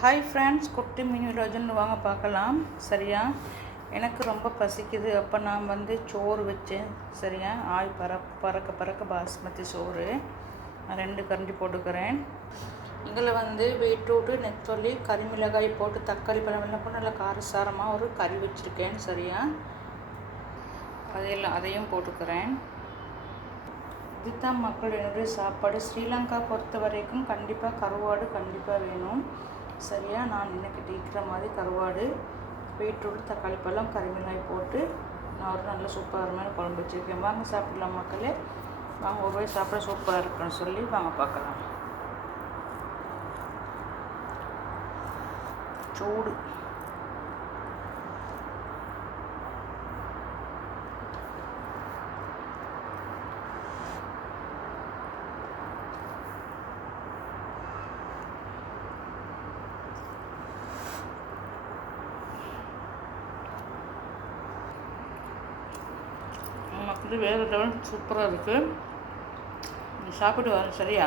Hi friends, குட்டி mini Rojan வாங்க பார்க்கலாம். சரியா, எனக்கு ரொம்ப பசிக்குது. அப்போ நான் சோறு வச்சேன். சரியா, ஆய் பறக்க பறக்க பாஸ்மதி சோறு 2 கரண்டி போட்டுக்கிறேன். இதில் பீட்ரூட்டு, நெத்தொல்லி, கறிமிளகாய் போட்டு தக்காளி பழம் எல்லாம் போட்டு நல்லா காரசாரமாக ஒரு கறி வச்சுருக்கேன். சரியா, அதையும் போட்டுக்கிறேன். இதுதான் மக்கள் என்னுடைய சாப்பாடு. ஸ்ரீலங்கா பொறுத்த வரைக்கும் கண்டிப்பாக கருவாடு கண்டிப்பாக வேணும். சரியா, நான் இன்றைக்கி டீக்கிற மாதிரி கருவாடு, பீட்ரூட், தக்காளி பழம், கறிமிளகாய் போட்டு நான் ஒரு நல்ல சூப்பரான குழம்பு வச்சுருக்கேன். வாங்க சாப்பிடலாம் மக்களே. வாங்க ஒரு வாய் சாப்பிட சூப்பராக இருக்குன்னு சொல்லி வாங்க பார்க்கலாம். சூடு நமக்கு வேறு லெவல் சூப்பராக இருக்குது. சாப்பிட்டு வரேன். சரியா.